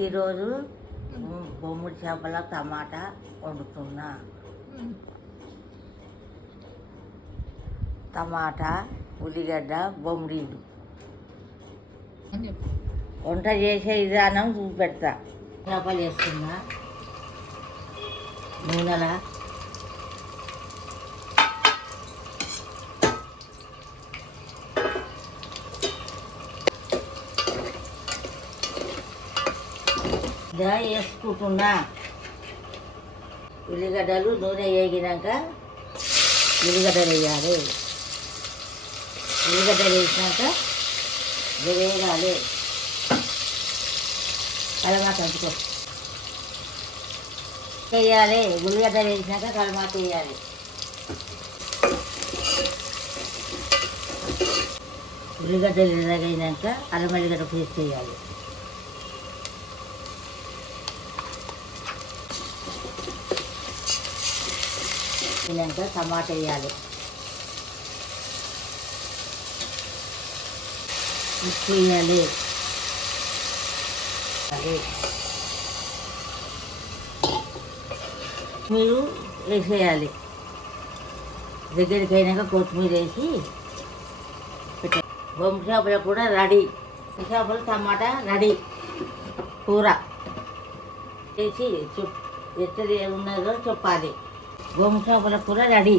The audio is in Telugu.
ఈరోజు బొమ్మిడి చేపల టమాటా వండుతున్నా. టమాటా, ఉల్లిగడ్డ, బొమ్మిడీలు వంట చేసే విధానం చూపెడతా. చేపలు వేస్తున్నా నూనెలా. వేసుకుంటున్నా. ఉల్లిగడ్డలు నూనె వేగినాక ఉల్లిగడ్డలు వేయాలి. ఉల్లిగడ్డలు వేసినాక వేగాలి. కలమాత అంటుకో వేయాలి. ఉల్లిగడ్డలు వేసినాక కలమాత వేయాలి. ఉల్లిగడ్డలు ఎర్రగైనాక అల్లం ఎల్లిగడ్డ పేస్ట్ వేయాలి. వేసినాక టమాటా వేయాలి. ఉప్పు వేయాలి. మీరు వేసేయాలి. దగ్గరికి అయినాక కొత్తిమీర వేసి బొమ్మిడి చేపలు కూడా రెడీ. చేపలు టమాటా రెడీ. కూర వేసి ఎత్తడి ఉన్నదో చెప్పాలి. బొమ్మిడి చేపల కూర రెడీ.